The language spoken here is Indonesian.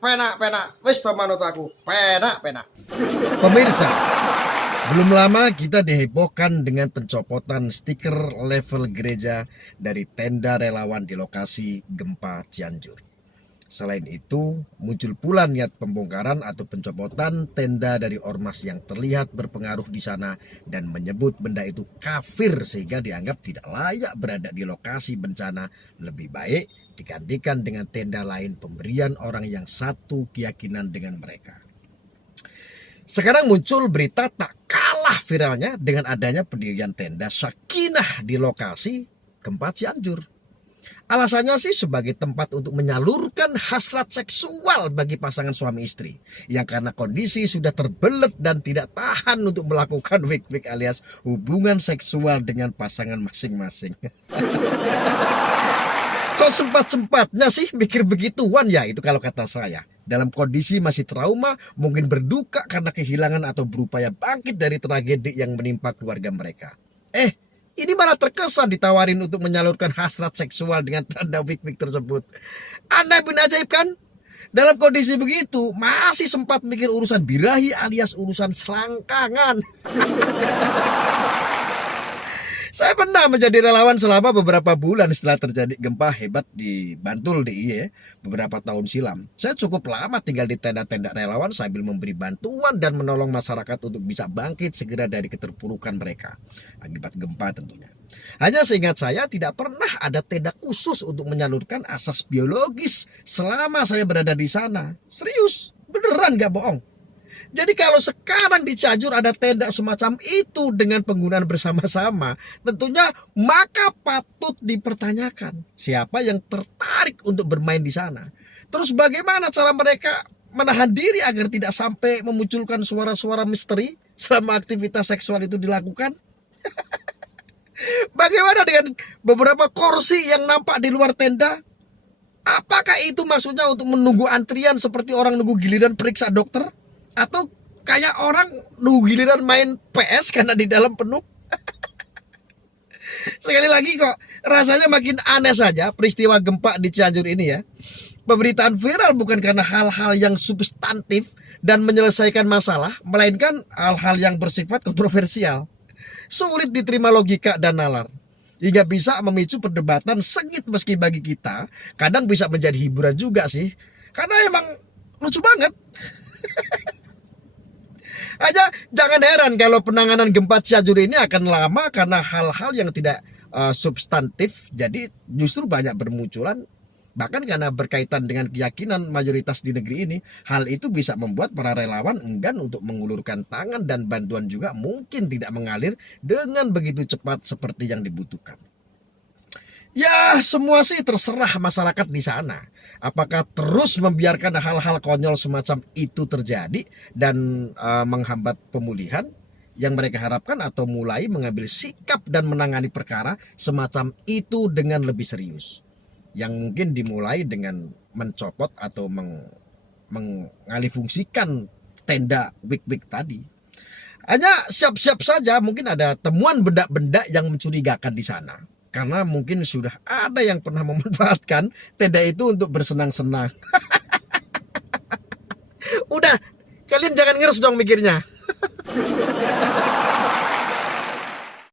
Penak. Wis to manut aku. Penak. Pemirsa, belum lama kita dihebohkan dengan pencopotan stiker level gereja dari tenda relawan di lokasi gempa Cianjur. Selain itu, muncul pula niat pembongkaran atau pencopotan tenda dari ormas yang terlihat berpengaruh di sana dan menyebut benda itu kafir sehingga dianggap tidak layak berada di lokasi bencana. Lebih baik digantikan dengan tenda lain pemberian orang yang satu keyakinan dengan mereka. Sekarang muncul berita tak kalah viralnya dengan adanya pendirian tenda Sakinah di lokasi gempa Cianjur. Alasannya sih sebagai tempat untuk menyalurkan hasrat seksual bagi pasangan suami istri yang karena kondisi sudah terbelet dan tidak tahan untuk melakukan wik-wik alias hubungan seksual dengan pasangan masing-masing. Kok sempat-sempatnya sih mikir begituan ya, itu kalau kata saya. Dalam kondisi masih trauma, mungkin berduka karena kehilangan atau berupaya bangkit dari tragedi yang menimpa keluarga mereka. Ini malah terkesan ditawarin untuk menyalurkan hasrat seksual dengan tanda wik-wik tersebut. Aneh bin ajaib kan? Dalam kondisi begitu, masih sempat mikir urusan birahi alias urusan selangkangan. Saya pernah menjadi relawan selama beberapa bulan setelah terjadi gempa hebat di Bantul DIY beberapa tahun silam. Saya cukup lama tinggal di tenda-tenda relawan sambil memberi bantuan dan menolong masyarakat untuk bisa bangkit segera dari keterpurukan mereka akibat gempa tentunya. Hanya seingat saya tidak pernah ada tenda khusus untuk menyalurkan asas biologis selama saya berada di sana. Serius, beneran gak bohong. Jadi kalau sekarang di Cianjur ada tenda semacam itu dengan penggunaan bersama-sama, tentunya maka patut dipertanyakan siapa yang tertarik untuk bermain di sana. Terus bagaimana cara mereka menahan diri agar tidak sampai memunculkan suara-suara misteri selama aktivitas seksual itu dilakukan? Bagaimana dengan beberapa kursi yang nampak di luar tenda? Apakah itu maksudnya untuk menunggu antrian seperti orang nunggu giliran periksa dokter? Atau kayak orang nunggu giliran main PS karena di dalam penuh? Sekali lagi kok rasanya makin aneh saja peristiwa gempa di Cianjur ini ya. Pemberitaan viral bukan karena hal-hal yang substantif dan menyelesaikan masalah, melainkan hal-hal yang bersifat kontroversial. Sulit diterima logika dan nalar, hingga bisa memicu perdebatan sengit meski bagi kita kadang bisa menjadi hiburan juga sih. Karena emang lucu banget. Aja jangan heran kalau penanganan gempa Cianjur ini akan lama karena hal-hal yang tidak substantif. Jadi justru banyak bermunculan. Bahkan karena berkaitan dengan keyakinan mayoritas di negeri ini, hal itu bisa membuat para relawan enggan untuk mengulurkan tangan dan bantuan juga mungkin tidak mengalir dengan begitu cepat seperti yang dibutuhkan. Ya semua sih terserah masyarakat di sana. Apakah terus membiarkan hal-hal konyol semacam itu terjadi dan menghambat pemulihan yang mereka harapkan, atau mulai mengambil sikap dan menangani perkara semacam itu dengan lebih serius. Yang mungkin dimulai dengan mencopot atau mengalihfungsikan tenda wik-wik tadi. Hanya siap-siap saja mungkin ada temuan benda-benda yang mencurigakan di sana. Karena mungkin sudah ada yang pernah memanfaatkan tenda itu untuk bersenang-senang. Udah, kalian jangan ngeres dong mikirnya.